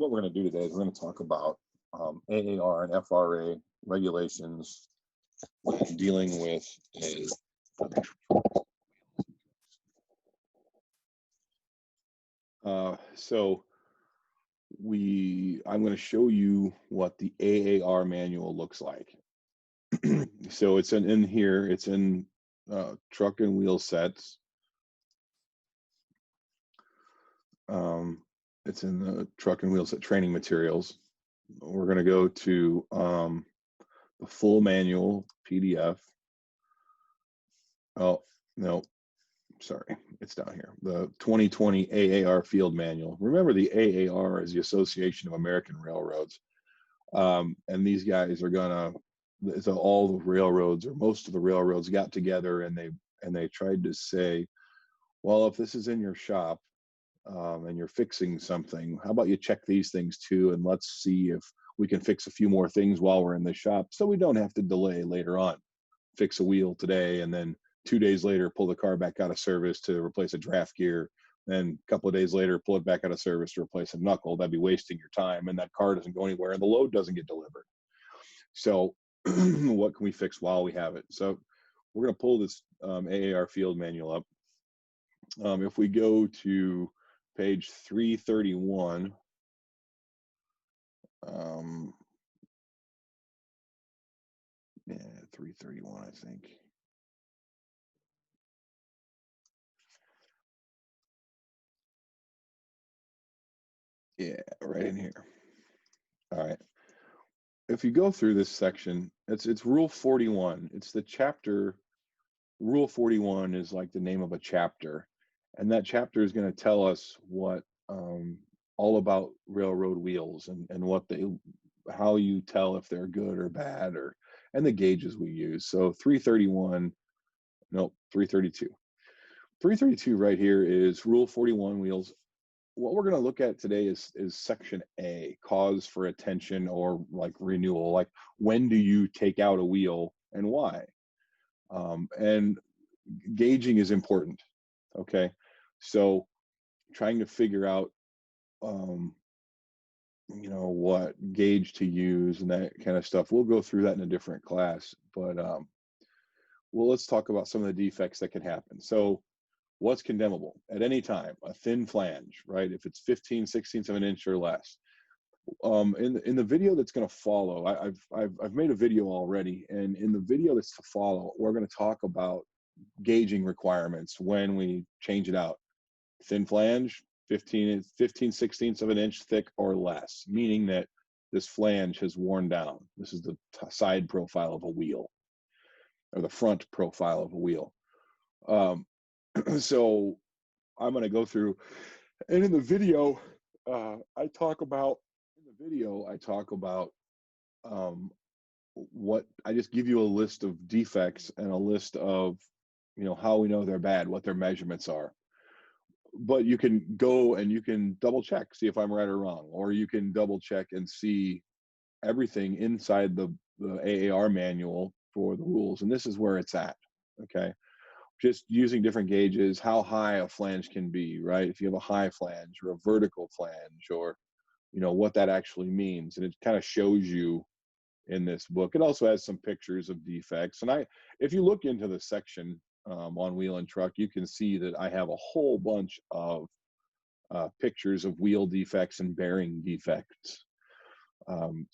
what we're going to do today is we're going to talk about AAR and FRA regulations when dealing with a I'm going to show you what the AAR manual looks like. So it's in here, it's in truck and wheel sets. It's in the truck and wheel set training materials. We're going to go to the full manual PDF. Oh, no, sorry, it's down here. The 2020 AAR field manual. Remember, the AAR is the Association of American Railroads. And these guys are gonna, so all the railroads, or most of the railroads, got together and they tried to say, well, if this is in your shop and you're fixing something, how about you check these things too, and let's see if we can fix a few more things while we're in the shop, so we don't have to delay later on. Fix a wheel today and then 2 days later pull the car back out of service to replace a draft gear, then a couple of days later pull it back out of service to replace a knuckle. That'd be wasting your time, and that car doesn't go anywhere and the load doesn't get delivered. So what can we fix while we have it? So we're going to pull this AAR field manual up. If we go to page 331, yeah, 331, I think. Yeah, right in here. All right. If you go through this section, it's Rule 41. It's the chapter. Rule 41 is like the name of a chapter, and that chapter is going to tell us what all about railroad wheels and what how you tell if they're good or bad, and the gauges we use. So 331, no, 332. 332 right here is Rule 41 wheels. What we're going to look at today is section A, cause for attention, or like renewal, like when do you take out a wheel and why? And gauging is important. Okay, so trying to figure out what gauge to use and that kind of stuff, we'll go through that in a different class. But well, let's talk about some of the defects that can happen. So what's condemnable at any time? A thin flange, right? If it's 15/16 of an inch or less. In the video that's going to follow, I've made a video already, and in the video that's to follow, we're going to talk about gauging requirements when we change it out. Thin flange, 15/16 of an inch thick or less, meaning that this flange has worn down. This is the side profile of a wheel, or the front profile of a wheel. So I'm going to go through, and in the video, I talk about what I just give you a list of defects and a list of, how we know they're bad, what their measurements are. But you can go and you can double check, see if I'm right or wrong, or you can double check and see everything inside the AAR manual for the rules. And this is where it's at. Okay. Just using different gauges, how high a flange can be, right? If you have a high flange or a vertical flange, or, what that actually means. And it kind of shows you in this book. It also has some pictures of defects. And if you look into the section on wheel and truck, you can see that I have a whole bunch of pictures of wheel defects and bearing defects. And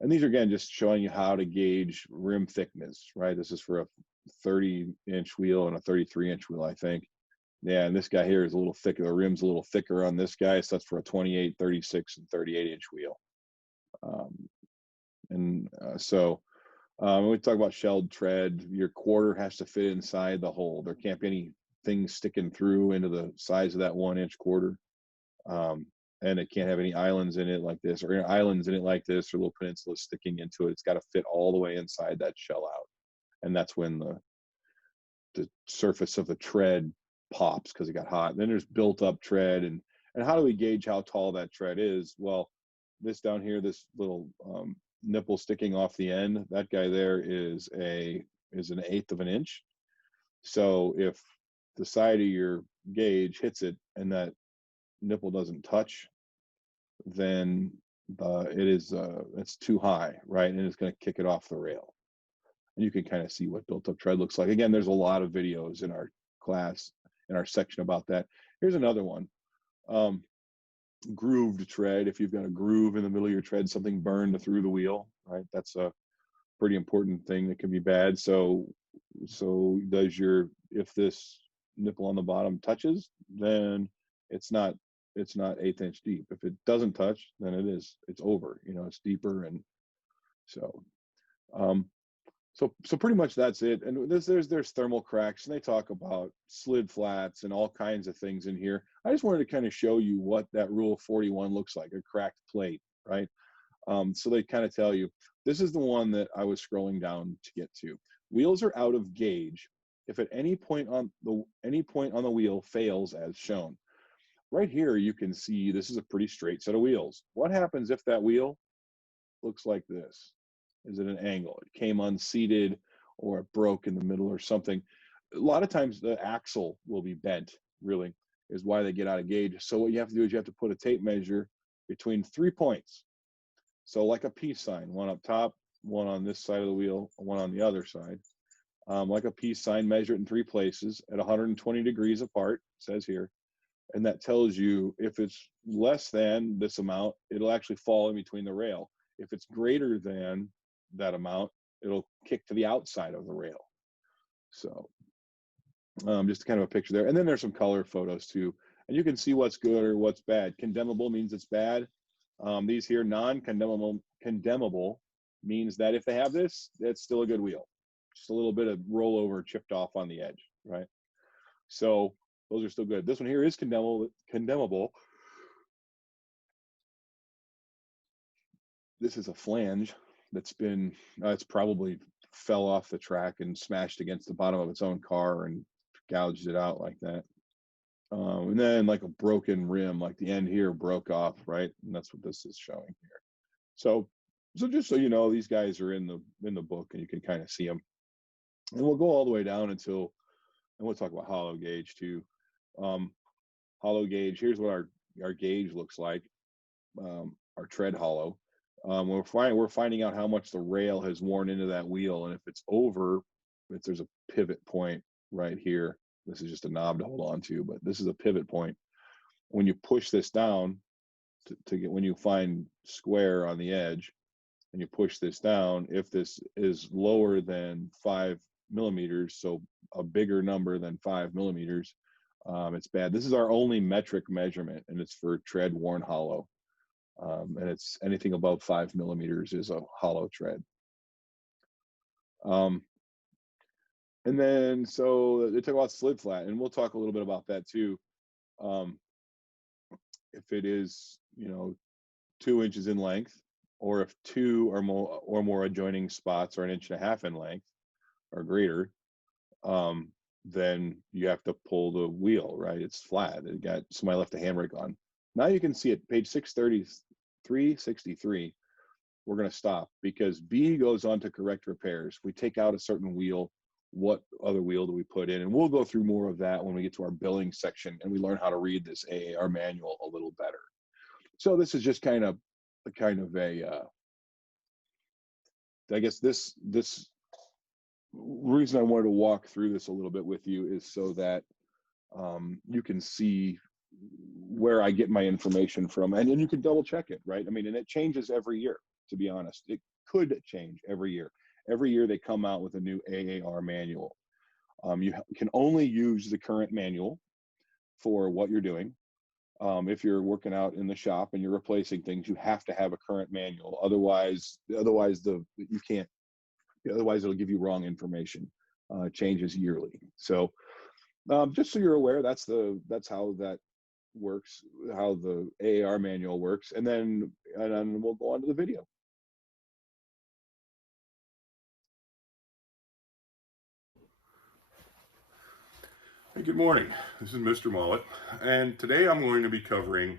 these are, again, just showing you how to gauge rim thickness, right? This is for a 30-inch wheel and a 33-inch wheel, I think. Yeah, and this guy here is a little thicker. The rim's a little thicker on this guy, so that's for a 28, 36, and 38-inch wheel. When we talk about shelled tread, your quarter has to fit inside the hole. There can't be anything sticking through into the size of that 1-inch quarter. And it can't have any islands in it like this, or islands in it like this, or little peninsulas sticking into it. It's got to fit all the way inside that shell out. And that's when the surface of the tread pops, because it got hot. And then there's built up tread. And how do we gauge how tall that tread is? Well, this down here, this little nipple sticking off the end, that guy there is an 1/8 of an inch. So if the side of your gauge hits it and that nipple doesn't touch, then it's too high, right? And it's going to kick it off the rail. And you can kind of see what built-up tread looks like. Again, there's a lot of videos in our class, in our section about that. Here's another one. Grooved tread. If you've got a groove in the middle of your tread, something burned through the wheel, right? That's a pretty important thing that can be bad. So if this nipple on the bottom touches, then it's not 1/8 inch deep. If it doesn't touch, then it's over, it's deeper. And so so pretty much that's it. And there's thermal cracks, and they talk about slid flats and all kinds of things in here. I just wanted to kind of show you what that Rule 41 looks like, a cracked plate, right? So they kind of tell you, this is the one that I was scrolling down to get to. Wheels are out of gauge if at any point on the wheel fails as shown. Right here, you can see this is a pretty straight set of wheels. What happens if that wheel looks like this? Is it an angle? It came unseated, or it broke in the middle or something. A lot of times the axle will be bent, really, is why they get out of gauge. So what you have to do is you have to put a tape measure between 3 points. So like a peace sign, one up top, one on this side of the wheel, one on the other side. Like a peace sign, measure it in 3 places at 120 degrees apart, it says here. And that tells you if it's less than this amount, it'll actually fall in between the rail. If it's greater than that amount, it'll kick to the outside of the rail. So just kind of a picture there. And then there's some color photos too. And you can see what's good or what's bad. Condemnable means it's bad. These here, condemnable means that if they have this, it's still a good wheel. Just a little bit of rollover chipped off on the edge, right? So those are still good. This one here is condemnable. This is a flange that's been, it's probably fell off the track and smashed against the bottom of its own car and gouged it out like that. And then like a broken rim, like the end here broke off, right? And that's what this is showing here. So just so you know, these guys are in the book, and you can kind of see them. And we'll go all the way down and we'll talk about hollow gauge too. Hollow gauge, here's what our gauge looks like, our tread hollow. We're finding out how much the rail has worn into that wheel, and if it's over, if there's a pivot point right here, this is just a knob to hold on to, but this is a pivot point. When you push this down to get, when you find square on the edge and you push this down, if this is lower than 5 millimeters, so a bigger number than 5 millimeters, it's bad. This is our only metric measurement, and it's for tread worn hollow. And it's anything above 5 millimeters is a hollow tread. And then, so they talk about slid flat, and we'll talk a little bit about that too. If it is, 2 inches in length, or if 2 or more adjoining spots are 1.5 inches in length or greater, then you have to pull the wheel, right? It's flat. Somebody left a handbrake on. Now you can see it, page 363. We're going to stop because B goes on to correct repairs. We take out a certain wheel. What other wheel do we put in? And we'll go through more of that when we get to our billing section and we learn how to read this AAR manual a little better. So this is just kind of a I guess this reason I wanted to walk through this a little bit with you is so that you can see where I get my information from, and you can double check it, right? I mean, and it changes every year, to be honest. It could change every year. Every year they come out with a new AAR manual. You can only use the current manual for what you're doing. If you're working out in the shop and you're replacing things, you have to have a current manual. Otherwise you can't. Otherwise, it'll give you wrong information. Changes yearly. So just so you're aware, that's how that works, how the AAR manual works, and then we'll go on to the video. Hey, good morning. This is Mr. Mullet, and today I'm going to be covering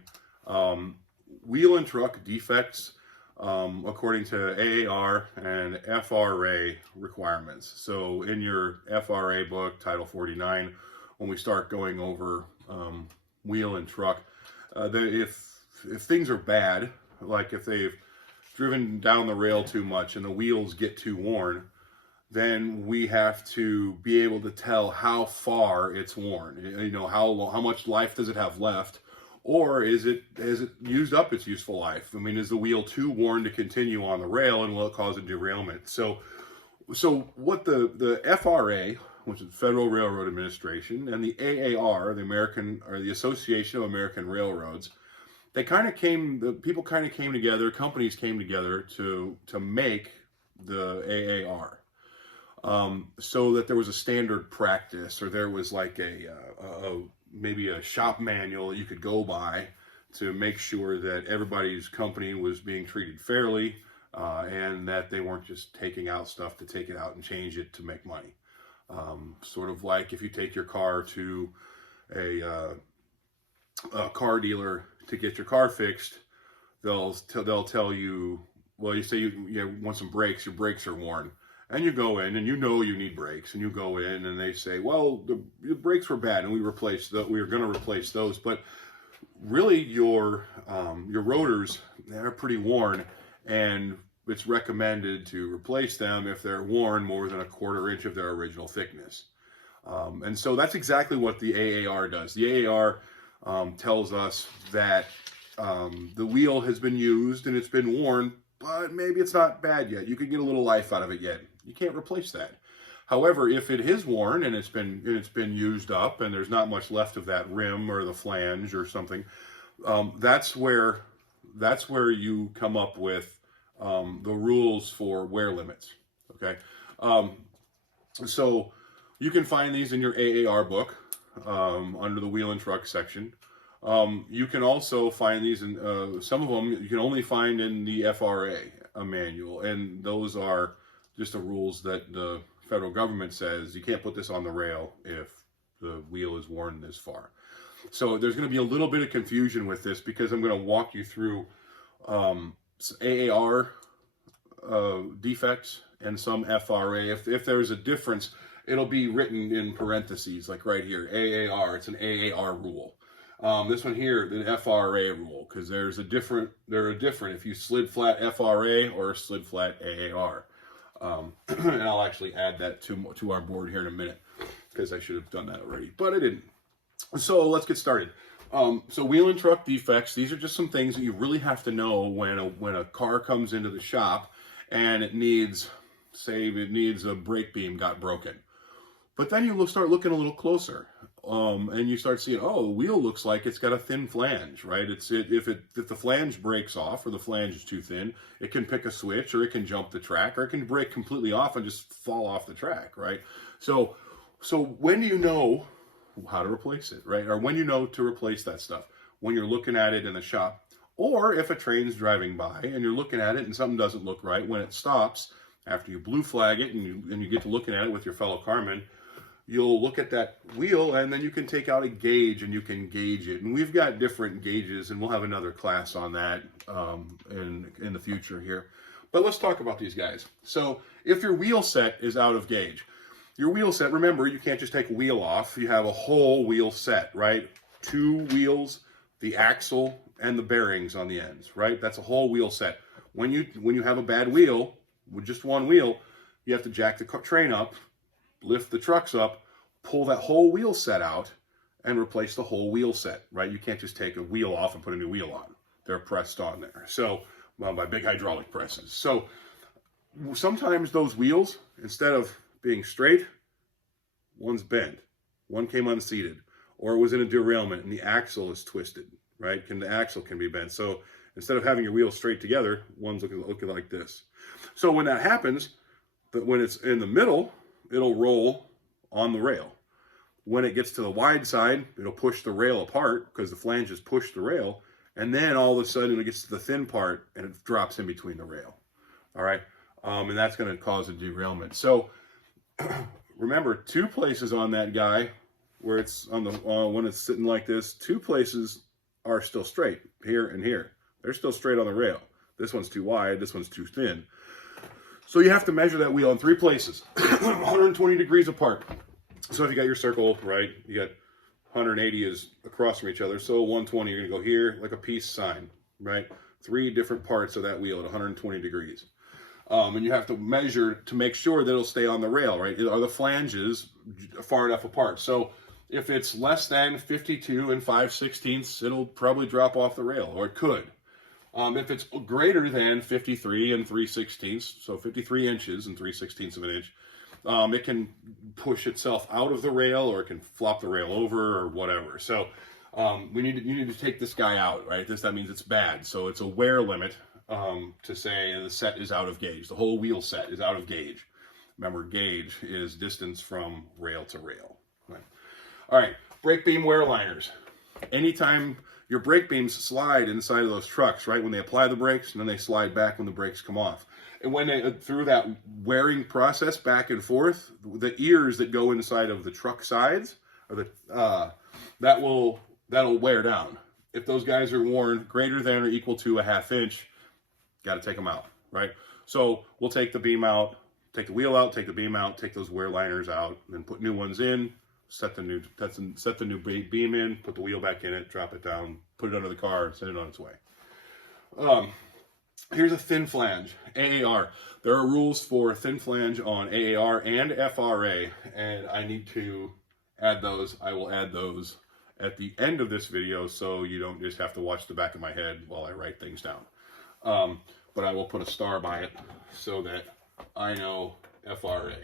wheel and truck defects according to AAR and FRA requirements. So in your FRA book, Title 49, when we start going over wheel and truck, if if things are bad, like if they've driven down the rail too much and the wheels get too worn, then we have to be able to tell how far it's worn. You know, how much life does it have left, or has it used up its useful life? I mean, is the wheel too worn to continue on the rail, and will it cause a derailment? So what the FRA, which is Federal Railroad Administration, and the AAR, the Association of American Railroads, people kind of came together, companies came together to make the AAR. So that there was a standard practice, or there was like maybe a shop manual that you could go by to make sure that everybody's company was being treated fairly, and that they weren't just taking out stuff to take it out and change it to make money. Sort of like if you take your car to a car dealer to get your car fixed, they'll tell you, well, you say you want some brakes, your brakes are worn. And you go in, and you know you need brakes, and you go in, and they say, well, the brakes were bad, and we were going to replace those. But really, your rotors, they're pretty worn, and it's recommended to replace them if they're worn more than 1/4 inch of their original thickness. And so that's exactly what the AAR does. The AAR tells us that the wheel has been used and it's been worn, but maybe it's not bad yet. You could get a little life out of it yet. You can't replace that. However, if it is worn and it's been used up and there's not much left of that rim or the flange or something, that's where you come up with the rules for wear limits. Okay, so you can find these in your AAR book under the wheel and truck section. You can also find these in some of them you can only find in the FRA manual, and those are just the rules that the federal government says you can't put this on the rail if the wheel is worn this far. So there's going to be a little bit of confusion with this because I'm going to walk you through AAR defects and some FRA. If there's a difference, it'll be written in parentheses, like right here, AAR. It's an AAR rule. This one here, the FRA rule, because they're different if you slid flat FRA or slid flat AAR. And I'll actually add that to our board here in a minute, because I should have done that already, but I didn't. So let's get started. So wheel and truck defects, these are just some things that you really have to know when a car comes into the shop and it needs a brake beam got broken. But then you start looking a little closer, and you start seeing, oh, the wheel looks like it's got a thin flange, right? If the flange breaks off or the flange is too thin, it can pick a switch, or it can jump the track, or it can break completely off and just fall off the track, right? So when do you know how to replace it, right? Or when you know to replace that stuff? When you're looking at it in the shop, or if a train's driving by and you're looking at it and something doesn't look right, when it stops, after you blue flag it and you get to looking at it with your fellow carmen, you'll look at that wheel, and then you can take out a gauge and you can gauge it. And we've got different gauges, and we'll have another class on that in the future here. But let's talk about these guys. So if your wheel set is out of gauge, your wheel set, remember, you can't just take a wheel off. You have a whole wheel set, right? 2 wheels, the axle, and the bearings on the ends, right? That's a whole wheel set. When you have a bad wheel with just one wheel, you have to jack the train up, lift the trucks up, pull that whole wheel set out, and replace the whole wheel set, right? You can't just take a wheel off and put a new wheel on. They're pressed on there. So, by big hydraulic presses. So, sometimes those wheels, instead of being straight, one's bent, one came unseated, or it was in a derailment and the axle is twisted, right? The axle can be bent. So, instead of having your wheels straight together, one's looking like this. So, when that happens, when it's in the middle, it'll roll on the rail. When it gets to the wide side, it'll push the rail apart because the flanges push the rail. And then all of a sudden it gets to the thin part and it drops in between the rail. All right. And that's going to cause a derailment. So remember, 2 places on that guy where it's when it's sitting like this, 2 places are still straight, here and here. They're still straight on the rail. This one's too wide. This one's too thin. So you have to measure that wheel in 3 places, 120 degrees apart. So if you got your circle, right, you got 180 is across from each other. So 120, you're gonna go here like a peace sign, right? 3 different parts of that wheel at 120 degrees. And you have to measure to make sure that it'll stay on the rail, right? Are the flanges far enough apart? So if it's less than 52 and 5/16, it'll probably drop off the rail, or it could. If it's greater than 53 and 3/16, so 53 inches and 3/16 of an inch, it can push itself out of the rail, or it can flop the rail over, or whatever. So you need to take this guy out, right? That means it's bad. So it's a wear limit to say the set is out of gauge. The whole wheel set is out of gauge. Remember, gauge is distance from rail to rail. Right? All right, brake beam wear liners. Anytime your brake beams slide inside of those trucks, right? When they apply the brakes, and then they slide back when the brakes come off. And when they, through that wearing process back and forth, the ears that go inside of the truck sides, or that'll wear down. If those guys are worn greater than or equal to a 1/2 inch, got to take them out, right? So we'll take the beam out, take the wheel out, take the beam out, take those wear liners out, and then put new ones in. Set the new beam in, put the wheel back in it, drop it down, put it under the car, send it on its way. Here's a thin flange, AAR. There are rules for thin flange on AAR and FRA, and I need to add those. I will add those at the end of this video, so you don't just have to watch the back of my head while I write things down. But I will put a star by it so that I know FRA.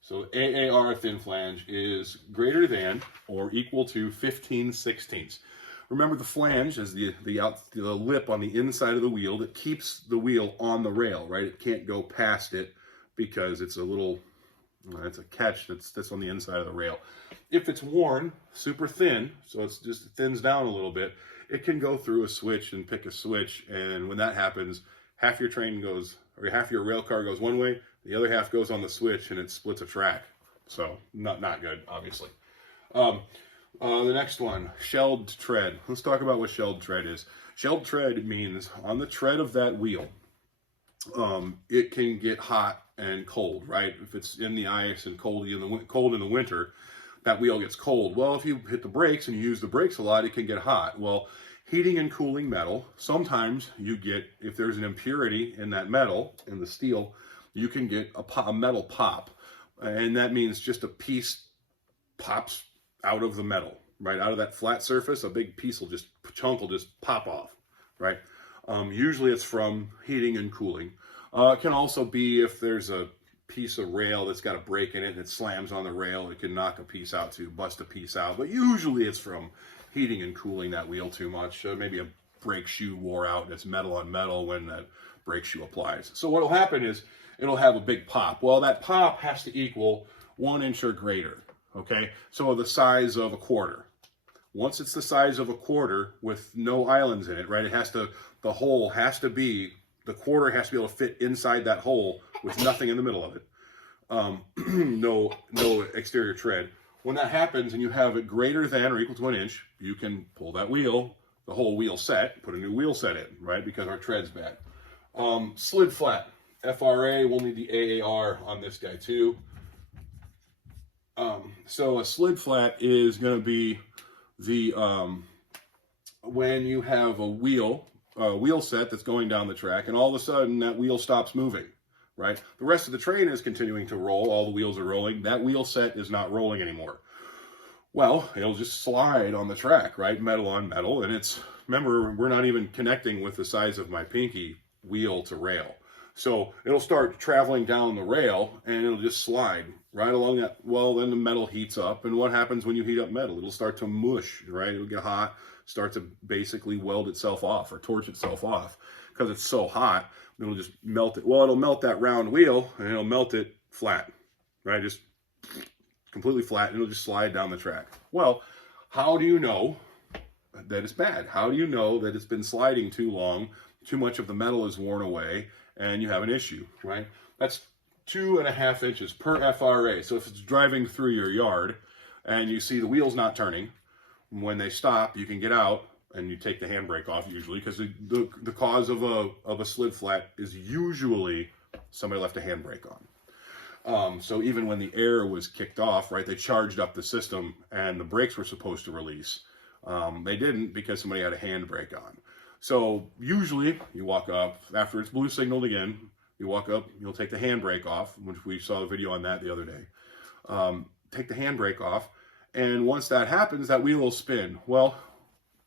So AAR thin flange is greater than or equal to 15/16. Remember, the flange is the lip on the inside of the wheel that keeps the wheel on the rail, right? It can't go past it because it's a catch that's on the inside of the rail. If it's worn super thin, so it just thins down a little bit, it can go through a switch and pick a switch, and when that happens, half your train goes, or half your rail car goes one way, the other half goes on the switch, and it splits a track. So not good, obviously. The next one, shelled tread. Let's talk about what shelled tread is. Shelled tread means on the tread of that wheel, it can get hot and cold, right? If it's in the ice and cold in the winter, that wheel gets cold. Well, if you hit the brakes and you use the brakes a lot, it can get hot. Well, heating and cooling metal, sometimes you get, if there's an impurity in that metal, in the steel, you can get a metal pop. And that means just a piece pops out of the metal, right? Out of that flat surface, a big chunk will just pop off, right? Usually it's from heating and cooling. It can also be if there's a piece of rail that's got a break in it and it slams on the rail, it can knock a piece out too, bust a piece out. But usually it's from heating and cooling that wheel too much. Maybe a brake shoe wore out and it's metal on metal when that brake shoe applies. So what'll happen is it'll have a big pop. Well, that pop has to equal 1 inch or greater, okay? So the size of a quarter. Once it's the size of a quarter with no islands in it, right? The hole has to be, the quarter has to be able to fit inside that hole with nothing in the middle of it. No exterior tread. When that happens and you have it greater than or equal to 1 inch, you can pull that wheel, the whole wheel set, put a new wheel set in, right? Because our tread's bad. Slid flat. FRA, we'll need the AAR on this guy too. So a slid flat is going to be the when you have a wheel set that's going down the track, and all of a sudden that wheel stops moving, right? The rest of the train is continuing to roll. All the wheels are rolling. That wheel set is not rolling anymore. Well, it'll just slide on the track, right? Metal on metal, and remember, we're not even connecting with the size of my pinky wheel to rail. So it'll start traveling down the rail and it'll just slide right along that. Well, then the metal heats up, and what happens when you heat up metal? It'll start to mush, right? It'll get hot, start to basically weld itself off or torch itself off because it's so hot. It'll just melt it. Well, it'll melt that round wheel and it'll melt it flat, right? Just completely flat, and it'll just slide down the track. Well, how do you know that it's bad? How do you know that it's been sliding too long, too much of the metal is worn away, and you have an issue, right? That's 2.5 inches per FRA. So if it's driving through your yard and you see the wheels not turning, when they stop, you can get out and you take the handbrake off usually, because the cause of a slid flat is usually somebody left a handbrake So even when the air was kicked off, right, they charged up the system and the brakes were supposed to release. They didn't because somebody had a handbrake on. So usually you walk up, after it's blue signaled again, you walk up, you'll take the handbrake off, which we saw a video on that the other day. Take the handbrake off, and once that happens, that wheel will spin. Well,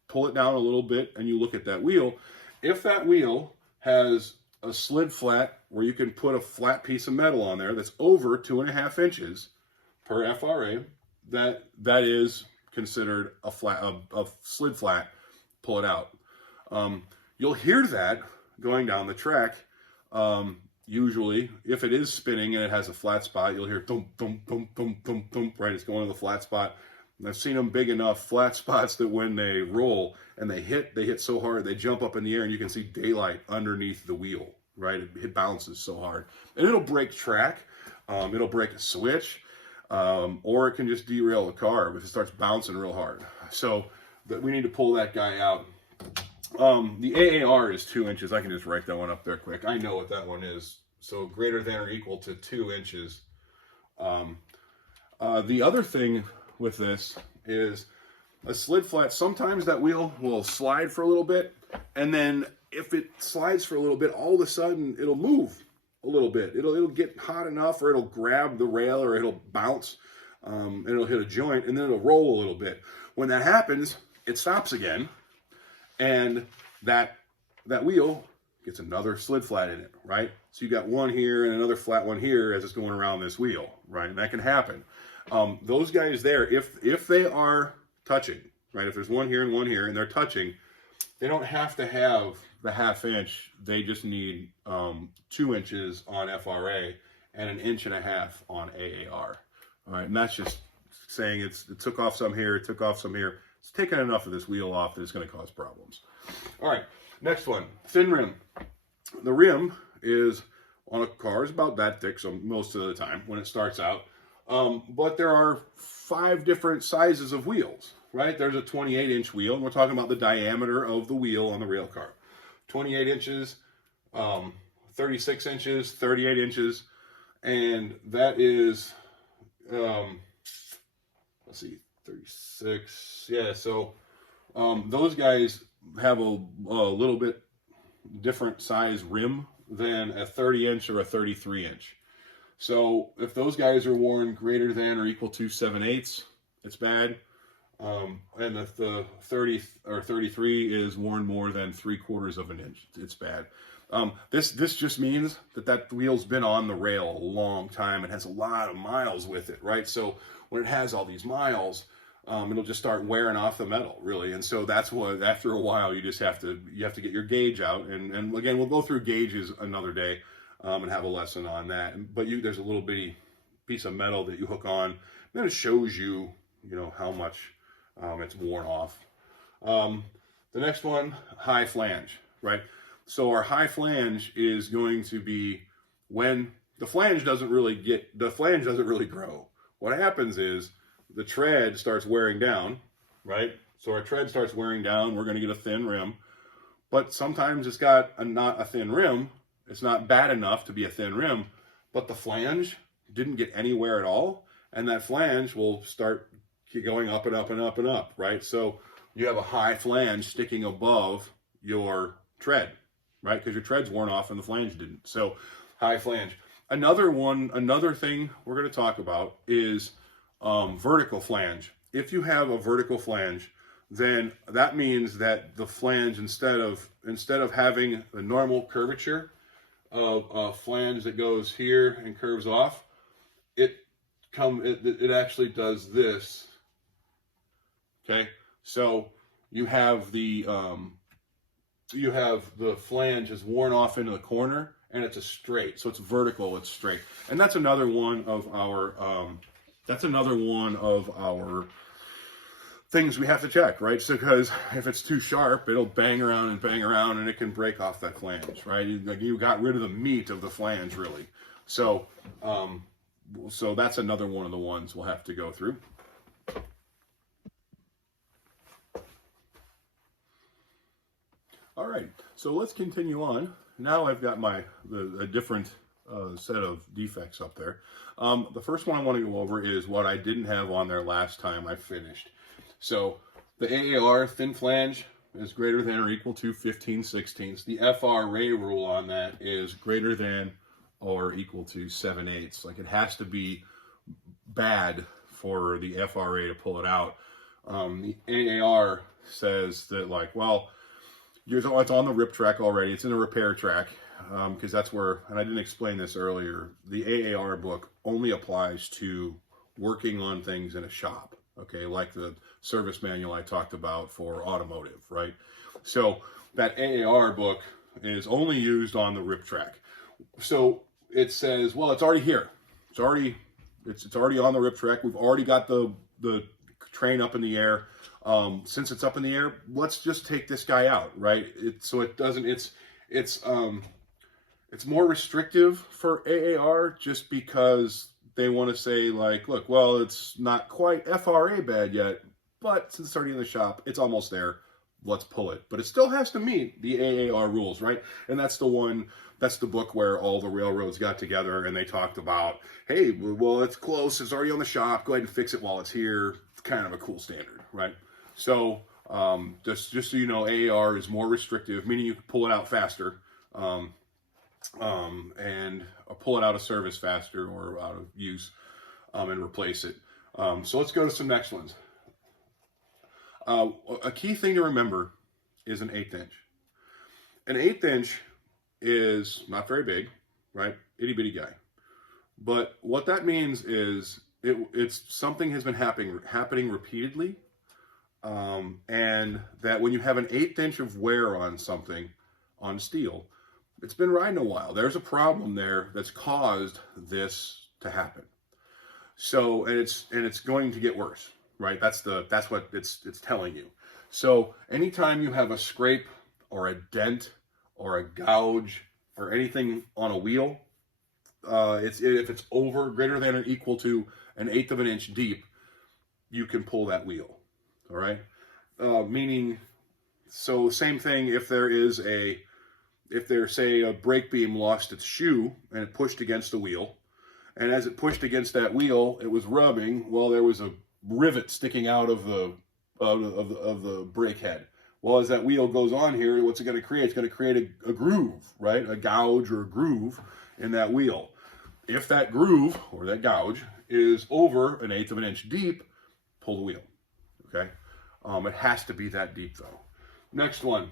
pull it down a little bit and you look at that wheel. If that wheel has a slid flat where you can put a flat piece of metal on there that's over 2.5 inches per FRA, that is considered a slid flat. Pull it out. You'll hear that going down the track. Usually, if it is spinning and it has a flat spot, you'll hear thump, thump, thump, thump, thump, thump, right? It's going to the flat spot. And I've seen them big enough flat spots that when they roll and they hit so hard, they jump up in the air and you can see daylight underneath the wheel, right? It bounces so hard. And it'll break track, it'll break a switch, or it can just derail the car if it starts bouncing real hard. So we need to pull that guy out. The AAR is 2 inches. I can just write that one up there quick. I know what that one is. So greater than or equal to 2 inches. The other thing with this is a slid flat. Sometimes that wheel will slide for a little bit, and then if it slides for a little bit, all of a sudden it'll move a little bit. It'll get hot enough, or it'll grab the rail, or it'll bounce, and it'll hit a joint, and then it'll roll a little bit. When that happens, it stops again. And that wheel gets another slid flat in it, right? So you got one here and another flat one here as it's going around this wheel, right? And that can happen. Those guys there, if they are touching, right? If there's one here and they're touching, they don't have to have the 1/2 inch. They just need 2 inches on FRA and 1.5 inches on AAR. All right, and that's just saying it took off some here, it took off some here. It's taken enough of this wheel off that it's going to cause problems. All right, next one, thin rim. The rim is on a car is about that thick, so most of the time when it starts out. But there are 5 different sizes of wheels, right? There's a 28-inch wheel, and we're talking about the diameter of the wheel on the rail car. 28 inches, 36 inches, 38 inches, and that is, let's see, 36, yeah, so those guys have a little bit different size rim than a 30-inch or a 33-inch. So if those guys are worn greater than or equal to 7/8, it's bad. And if the 30 or 33 is worn more than 3/4 of an inch, it's bad. This just means that wheel's been on the rail a long time. It has a lot of miles with it, right? So when it has all these miles, it'll just start wearing off the metal, really. And so that's what, after a while, you have to get your gauge out. And again, we'll go through gauges another day and have a lesson on that. But there's a little bitty piece of metal that you hook on, and then it shows you, how much it's worn off. The next one, high flange, right? So our high flange is going to be when the flange doesn't really grow. What happens is the tread starts wearing down, right? So our tread starts wearing down, we're going to get a thin rim. But sometimes it's got not a thin rim. It's not bad enough to be a thin rim, but the flange didn't get anywhere at all. And that flange will start going up and up and up and up, right? So you have a high flange sticking above your tread, right? Because your tread's worn off and the flange didn't. So high flange. Another thing we're going to talk about is vertical flange. If you have a vertical flange, then that means that the flange, instead of having the normal curvature of a flange that goes here and curves off, it actually does this. Okay, so you have the flange is worn off into the corner, and it's a straight. So it's vertical, it's straight, and that's another one of our things we have to check, right? So because if it's too sharp, it'll bang around, and it can break off that flange, right? You got rid of the meat of the flange, really. So so that's another one of the ones we'll have to go through. All right, so let's continue on. Now I've got a different set of defects up there. The first one I want to go over is what I didn't have on there last time I finished. So the AAR thin flange is greater than or equal to 15/16. The FRA rule on that is greater than or equal to 7/8. Like, it has to be bad for the FRA to pull it out. The AAR says that, like, well, it's on the rip track already. It's in the repair track, because that's where, and I didn't explain this earlier, the AAR book only applies to working on things in a shop, okay, like the service manual I talked about for automotive, right? So that AAR book is only used on the rip track. So it says, well, it's already here. It's already on the rip track. We've already got the train up in the air. Since it's up in the air, let's just take this guy out, right? It's more restrictive for AAR just because they want to say, like, look, well, it's not quite FRA bad yet, but since it's already in the shop, it's almost there. Let's pull it. But it still has to meet the AAR rules, right? And that's the book where all the railroads got together and they talked about, hey, well, it's close. It's already on the shop. Go ahead and fix it while it's here. It's kind of a cool standard, right? So just so you know, AAR is more restrictive, meaning you can pull it out faster, and pull it out of service faster or out of use, and replace it. So let's go to some next ones. A key thing to remember is an 1/8 inch. An 1/8 inch is not very big, right? Itty bitty guy. But what that means is it's something has been happening repeatedly, and that when you have an 1/8 inch of wear on something, on steel, it's been riding a while. There's a problem there that's caused this to happen. So, and it's going to get worse, right? That's what it's telling you. So anytime you have a scrape or a dent or a gouge or anything on a wheel, if it's over, greater than or equal to 1/8 of an inch deep, you can pull that wheel. All right. Meaning, so same thing if there's say a brake beam lost its shoe and it pushed against the wheel, and as it pushed against that wheel, it was rubbing. Well, there was a rivet sticking out of the brake head. Well, as that wheel goes on here, what's it going to create? It's going to create a groove, right? A gouge or a groove in that wheel. If that groove or that gouge is over 1/8 of an inch deep, pull the wheel. Okay, it has to be that deep though. Next one,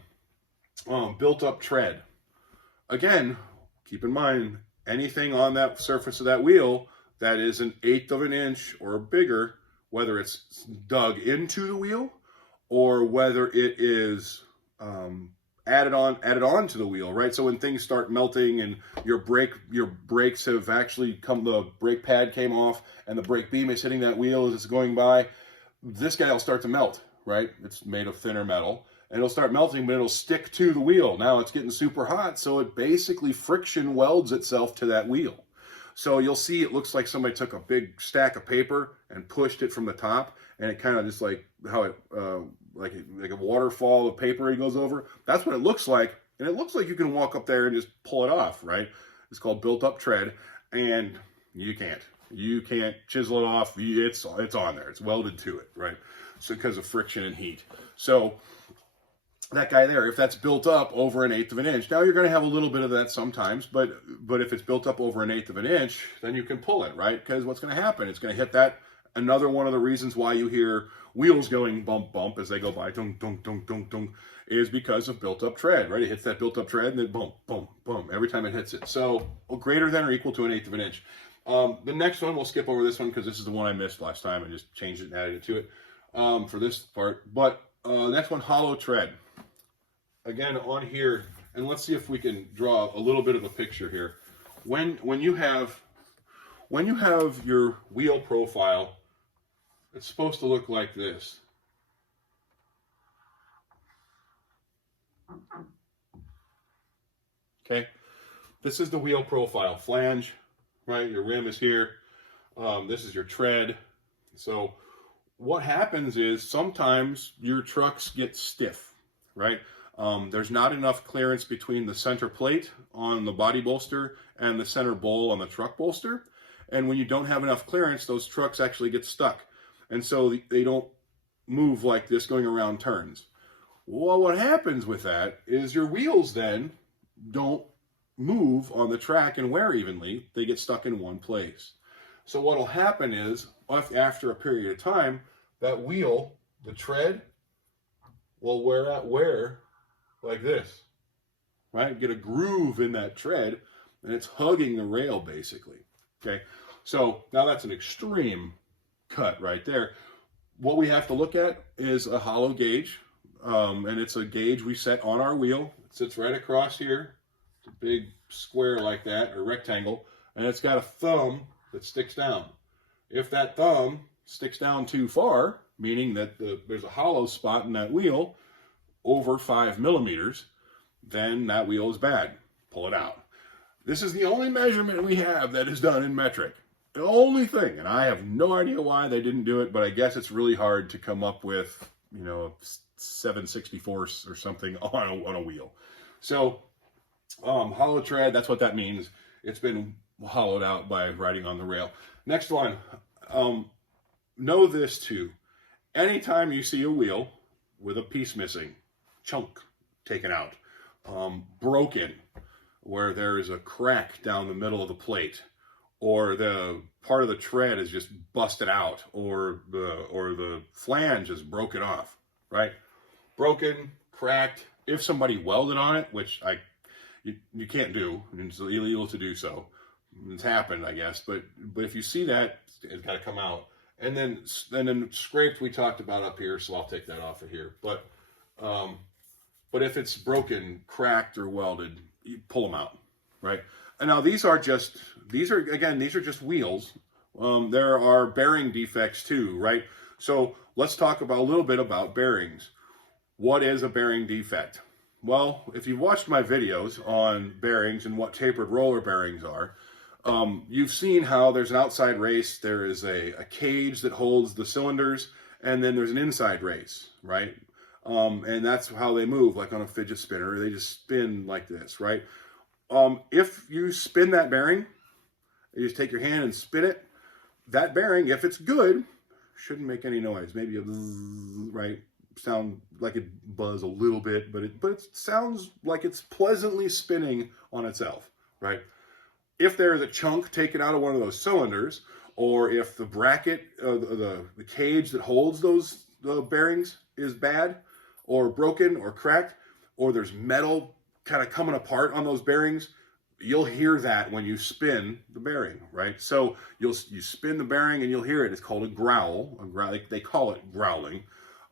built up tread. Again, keep in mind, anything on that surface of that wheel that is 1/8 of an inch or bigger, whether it's dug into the wheel or whether it is added on to the wheel, right? So when things start melting and your brakes have actually the brake pad came off and the brake beam is hitting that wheel as it's going by, this guy will start to melt, right? It's made of thinner metal. And it'll start melting, but it'll stick to the wheel. Now it's getting super hot, so it basically friction welds itself to that wheel. So you'll see it looks like somebody took a big stack of paper and pushed it from the top, and it kind of just like how it, like a waterfall of paper it goes over. That's what it looks like, and it looks like you can walk up there and just pull it off, right? It's called built up tread, and you can't. You can't chisel it off. It's on there. It's welded to it, right? So because of friction and heat. So that guy there, if that's built up over 1/8 of an inch, now you're going to have a little bit of that sometimes, but if it's built up over 1/8 of an inch, then you can pull it, right? Because what's going to happen? It's going to hit that. Another one of the reasons why you hear wheels going bump, bump as they go by, dunk, dunk, dunk, dunk, dunk, is because of built up tread, right? It hits that built up tread and then bump, bump, bump every time it hits it. So greater than or equal to 1/8 of an inch. The next one, we'll skip over this one because this is the one I missed last time. I just changed it and added it to it for this part. But next one, hollow tread. Again, on here, and let's see if we can draw a little bit of a picture here. When you have your wheel profile, it's supposed to look like this. Okay, this is the wheel profile. Flange, right? Your rim is here. This is your tread. So what happens is sometimes your trucks get stiff, right? There's not enough clearance between the center plate on the body bolster and the center bowl on the truck bolster. And when you don't have enough clearance, those trucks actually get stuck. And so they don't move like this going around turns. Well, what happens with that is your wheels then don't move on the track and wear evenly. They get stuck in one place. So what will happen is, after a period of time, that wheel, the tread, will wear like this, right? Get a groove in that tread, and it's hugging the rail, basically, okay? So now that's an extreme cut right there. What we have to look at is a hollow gauge, and it's a gauge we set on our wheel. It sits right across here. It's a big square like that, or rectangle, and it's got a thumb that sticks down. If that thumb sticks down too far, meaning that there's a hollow spot in that wheel over 5 millimeters, then that wheel is bad. Pull it out. This is the only measurement we have that is done in metric. The only thing, and I have no idea why they didn't do it, but I guess it's really hard to come up with, 7/64 or something on a wheel. So, hollow tread, that's what that means. It's been hollowed out by riding on the rail. Next one, know this too. Anytime you see a wheel with a piece missing, chunk taken out, broken, where there is a crack down the middle of the plate, or the part of the tread is just busted out, or the flange is broken off, right? Broken, cracked. If somebody welded on it, which you can't do, it's illegal to do so. It's happened, I guess, but if you see that, it's got to come out. And then scraped we talked about up here, so I'll take that off of here. But if it's broken, cracked, or welded, you pull them out, right? And now these are just wheels. There are bearing defects too, right? So let's talk a little bit about bearings. What is a bearing defect? Well, if you've watched my videos on bearings and what tapered roller bearings are, you've seen how there's an outside race, there is a cage that holds the cylinders, and then there's an inside race, right? And that's how they move, like on a fidget spinner. They just spin like this, right? If you spin that bearing, you just take your hand and spin it, that bearing, if it's good, shouldn't make any noise. Maybe a bzzz, right? Sound like it buzz a little bit, but it sounds like it's pleasantly spinning on itself, right? If there's a chunk taken out of one of those cylinders, or if the bracket, the cage that holds those bearings is bad, or broken, or cracked, or there's metal kind of coming apart on those bearings, you'll hear that when you spin the bearing, right? So you spin the bearing and you'll hear it. It's called a growl. They call it growling.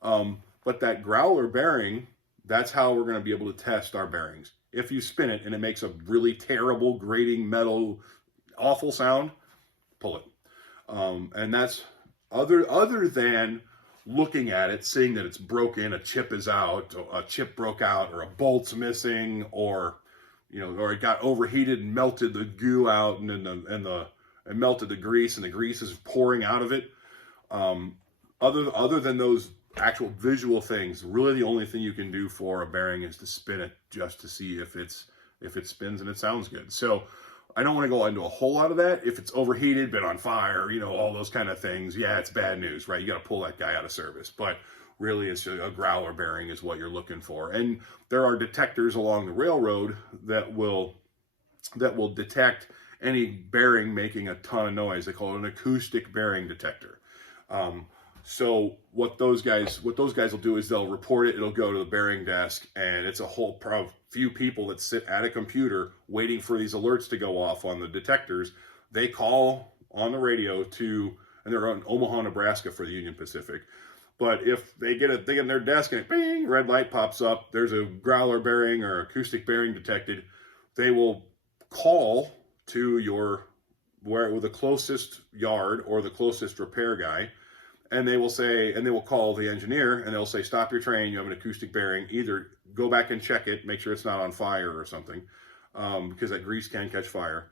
But that growler bearing, that's how we're going to be able to test our bearings. If you spin it and it makes a really terrible, grating metal, awful sound, pull it. And that's other than looking at it, seeing that it's broken, a chip is out, a chip broke out, or a bolt's missing, or it got overheated and melted the goo out, and melted the grease, and the grease is pouring out of it. Other than those actual visual things, really the only thing you can do for a bearing is to spin it just to see if it spins and it sounds good. So I don't want to go into a whole lot of that. If it's overheated, been on fire, all those kind of things, yeah, it's bad news, right? You got to pull that guy out of service. But really, it's a growler bearing is what you're looking for. And there are detectors along the railroad that will detect any bearing making a ton of noise. They call it an acoustic bearing detector. So what those guys will do is they'll report it. It'll go to the bearing desk, and it's a whole few people that sit at a computer waiting for these alerts to go off on the detectors. They call on the radio and they're in Omaha, Nebraska for the Union Pacific. But if they get in their desk and bing, red light pops up, there's a growler bearing or acoustic bearing detected, they will call to the closest yard or the closest repair guy. And they will call the engineer, and they'll say, stop your train, you have an acoustic bearing. Either go back and check it, make sure it's not on fire or something, because that grease can catch fire.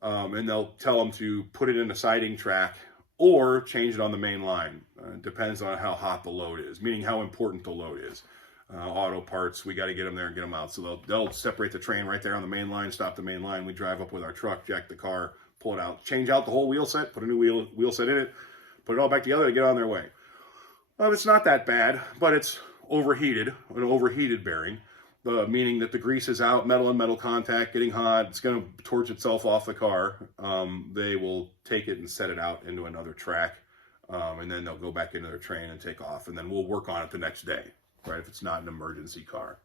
And they'll tell them to put it in a siding track or change it on the main line. It depends on how hot the load is, meaning how important the load is. auto parts. We got to get them there and get them out. So they'll separate the train right there on the main line, stop the main line. We drive up with our truck, jack the car, pull it out, change out the whole wheel set, put a new wheel set in it, put it all back together to get on their way. Well, it's not that bad, but it's overheated, an overheated bearing, meaning that the grease is out, metal and metal contact, getting hot. It's going to torch itself off the car. They will take it and set it out into another track, and then they'll go back into their train and take off, and then we'll work on it the next day, right, if it's not an emergency car.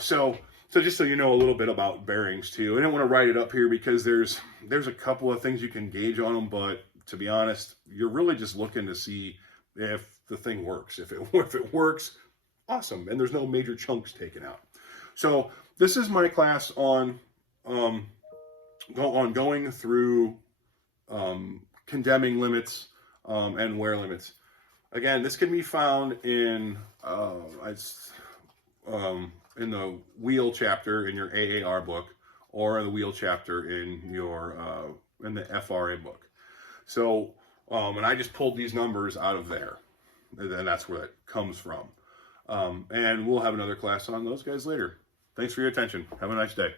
So just so you know a little bit about bearings too. I didn't want to write it up here because there's a couple of things you can gauge on them, but to be honest, you're really just looking to see if the thing works. If it works, awesome, and there's no major chunks taken out. So this is my class on going through condemning limits and wear limits. Again, this can be found in the wheel chapter in your AAR book, or the wheel chapter in your in the FRA book. So, and I just pulled these numbers out of there, and that's where that comes from. And we'll have another class on those guys later. Thanks for your attention. Have a nice day.